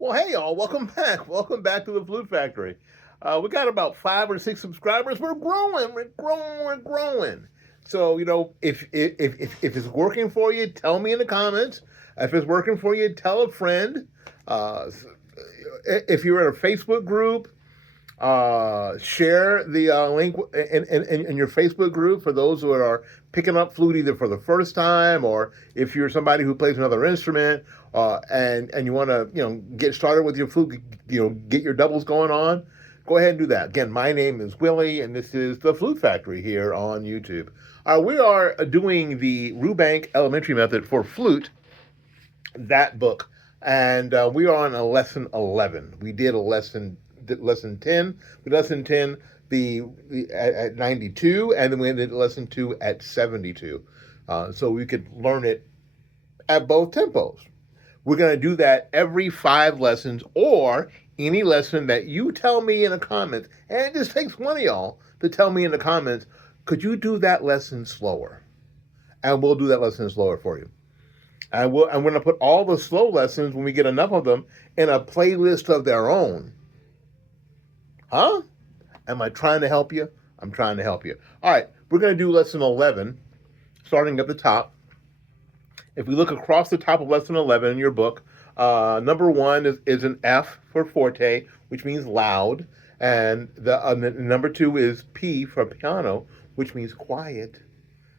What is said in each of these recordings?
Well, hey, y'all, welcome back. Welcome back to the Flute Factory. We got about 5 or 6 subscribers. We're growing. We're growing. We're growing. So, if it's working for you, tell me in the comments. If it's working for you, tell a friend. Uh, if you're in a Facebook group, share the link in your Facebook group for those who are picking up flute either for the first time, or if you're somebody who plays another instrument, and you want to get started with your flute, get your doubles going on. Go ahead and do that. Again, my name is Willie, and this is the Flute Factory here on YouTube. We are doing the Rubank Elementary Method for Flute, that book, and we are on a lesson 11. We did a lesson 10. We lesson 10 at 92, and then we did lesson 2 at 72. So we could learn it at both tempos. We're going to do that every 5 lessons, or any lesson that you tell me in the comments. And it just takes one of y'all to tell me in the comments, could you do that lesson slower? And we'll do that lesson slower for you. And I'm going to put all the slow lessons, when we get enough of them, in a playlist of their own. Huh? Am I trying to help you? I'm trying to help you. All right, we're going to do lesson 11, starting at the top. If we look across the top of lesson 11 in your book, number 1 is an F for forte, which means loud. And the number 2 is P for piano, which means quiet.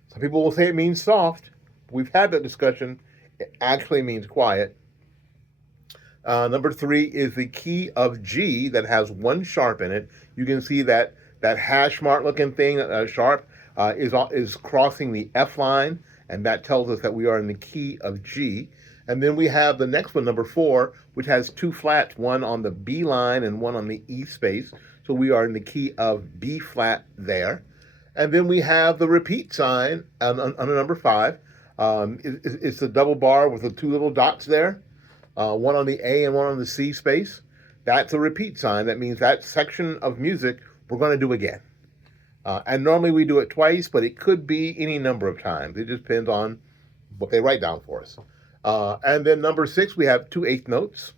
Some people will say it means soft. We've had that discussion. It actually means quiet. Number 3 is the key of G that has 1 sharp in it. You can see that hash mark looking thing, sharp, is crossing the F line, and that tells us that we are in the key of G. And then we have the next one, number 4, which has 2 flats, one on the B line and one on the E space. So we are in the key of B flat there. And then we have the repeat sign on number 5. It's the double bar with the 2 little dots there, one on the A and one on the C space. That's a repeat sign. That means that section of music we're going to do again. And normally we do it twice, but it could be any number of times. It just depends on what they write down for us. And then number 6, we have 2 eighth notes.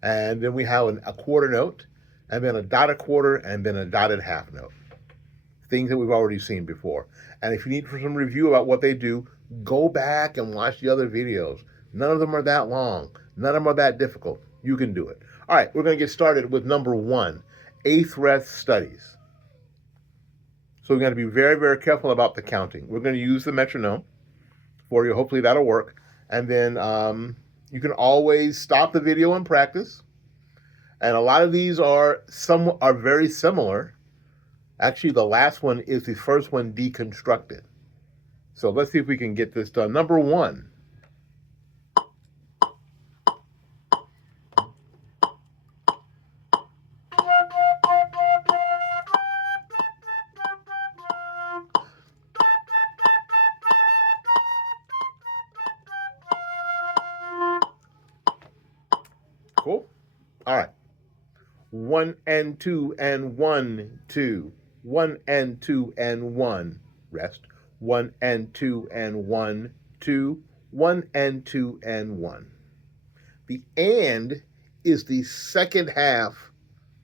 And then we have a quarter note, and then a dotted quarter, and then a dotted half note. Things that we've already seen before. And if you need some review about what they do, go back and watch the other videos. None of them are that long. None of them are that difficult. You can do it. All right, we're going to get started with number 1, eighth rest studies. So we're going to be very, very careful about the counting. We're going to use the metronome for you. Hopefully that'll work. And then you can always stop the video and practice. And a lot of these are very similar. Actually, the last one is the first one deconstructed. So let's see if we can get this done. Number 1. Cool. All right. 1 and 2 and 1, 2. 1 and 2 and 1. Rest. 1 and 2 and 1, 2. 1 and 2 and 1. The and is the second half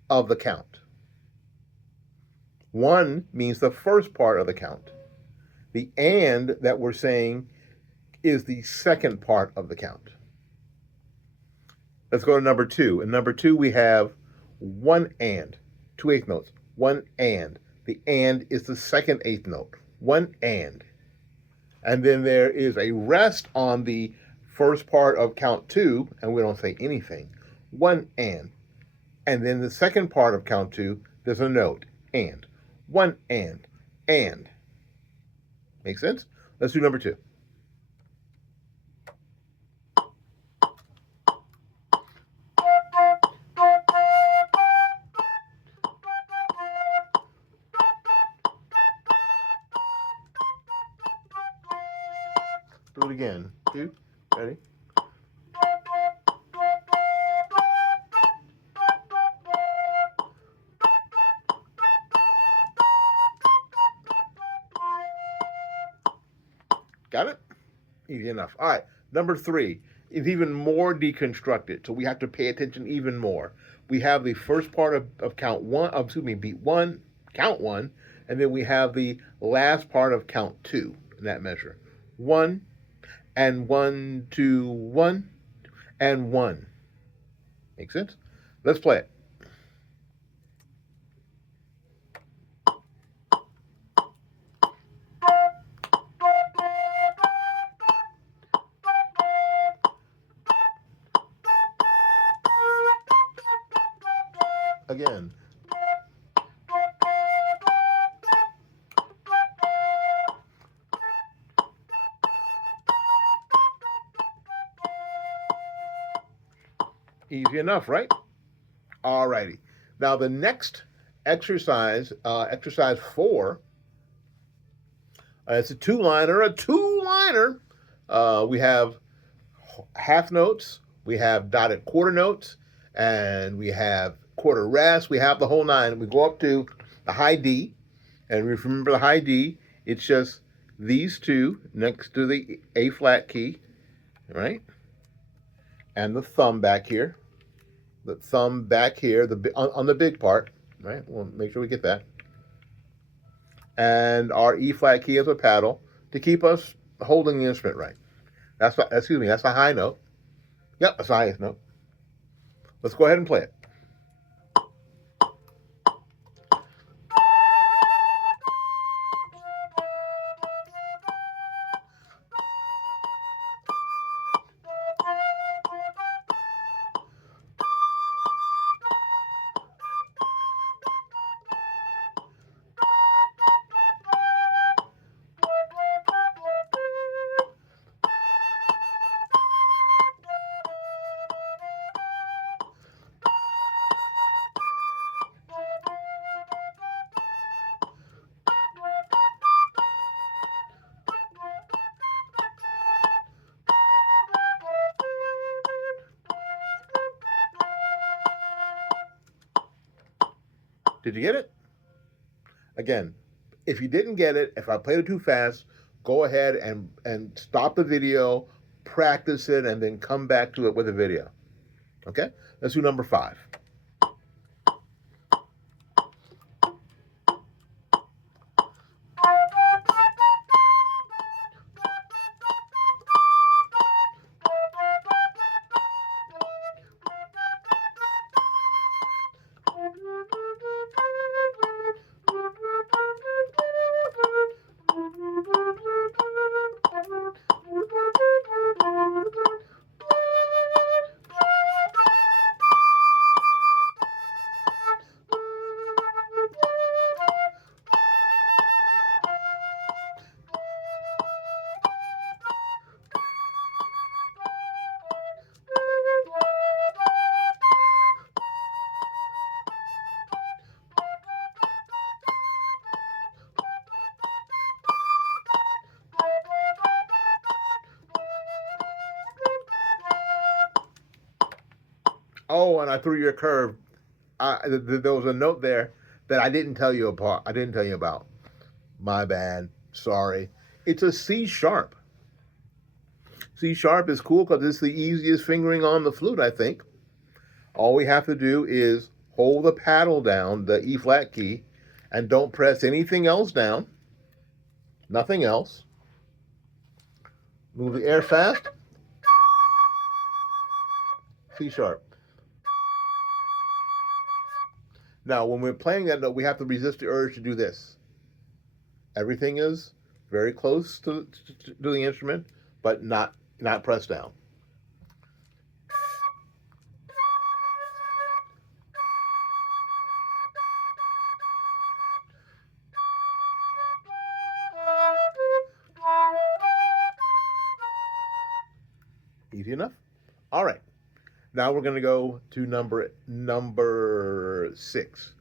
of the count. 1 means the first part of the count. The and that we're saying is the second part of the count. Let's go to number 2. In number 2, we have 1 and, 2 eighth notes. 1 and. The and is the second eighth note. 1 and. And then there is a rest on the first part of count 2, and we don't say anything. 1 and. And then the second part of count 2, there's a note. And. 1 and. And. Make sense? Let's do number 2. Do it again. 2. Ready? Got it? Easy enough. All right. Number 3 is even more deconstructed. So we have to pay attention even more. We have the first part of count one, beat one, count one, and then we have the last part of count two in that measure. 1 and 1, 2, 1 and 1. Make sense? Let's play it. Again. Easy enough, right? All righty. Now the next exercise, exercise 4, it's a two-liner. We have half notes, we have dotted quarter notes, and we have quarter rest. We have the whole nine. We go up to the high D, and remember the high D, it's just these two next to the A flat key, right? And the thumb back here. The thumb back here, on the big part, right? We'll make sure we get that. And our E flat key as a paddle to keep us holding the instrument right. That's the high note. Yep, that's the highest note. Let's go ahead and play it. Did you get it? Again, if you didn't get it, if I played it too fast, go ahead and stop the video, practice it, and then come back to it with a video. Okay? Let's do number 5. Oh, and I threw you a curve. There was a note there that I didn't tell you about. My bad. Sorry. It's a C sharp. C sharp is cool because it's the easiest fingering on the flute, I think. All we have to do is hold the paddle down, the E flat key, and don't press anything else down. Nothing else. Move the air fast. C sharp. Now, when we're playing that note, we have to resist the urge to do this. Everything is very close to the instrument, but not pressed down. Easy enough? All right. Now we're going to go to number 6.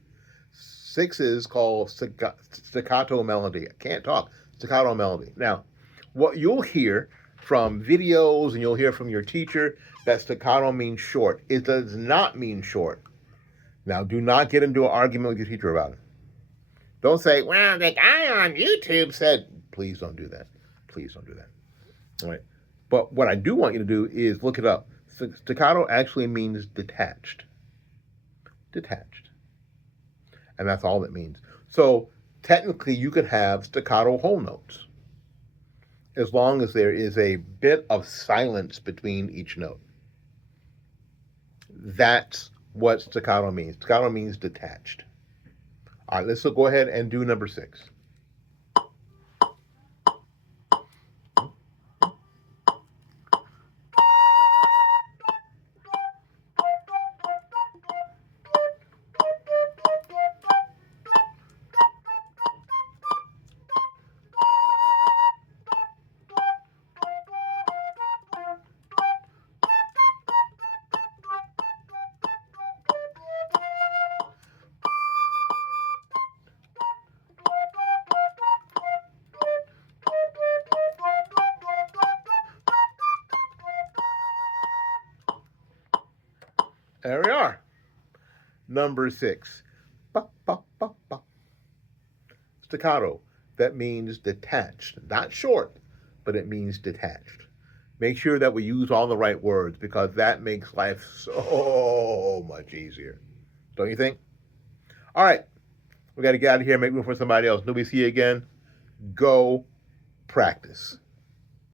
6 is called staccato melody. I can't talk. Staccato melody. Now, what you'll hear from videos and you'll hear from your teacher that staccato means short. It does not mean short. Now, do not get into an argument with your teacher about it. Don't say, well, the guy on YouTube said, please don't do that. Please don't do that. All right. But what I do want you to do is look it up. Staccato actually means detached. Detached. And that's all it means. So technically, you could have staccato whole notes as long as there is a bit of silence between each note. That's what staccato means. Staccato means detached. All right, let's go ahead and do number 6. There we are. Number 6. Ba, ba, ba, ba. Staccato. That means detached. Not short, but it means detached. Make sure that we use all the right words because that makes life so much easier. Don't you think? All right. We got to get out of here and make room for somebody else. Until we see you again, go practice.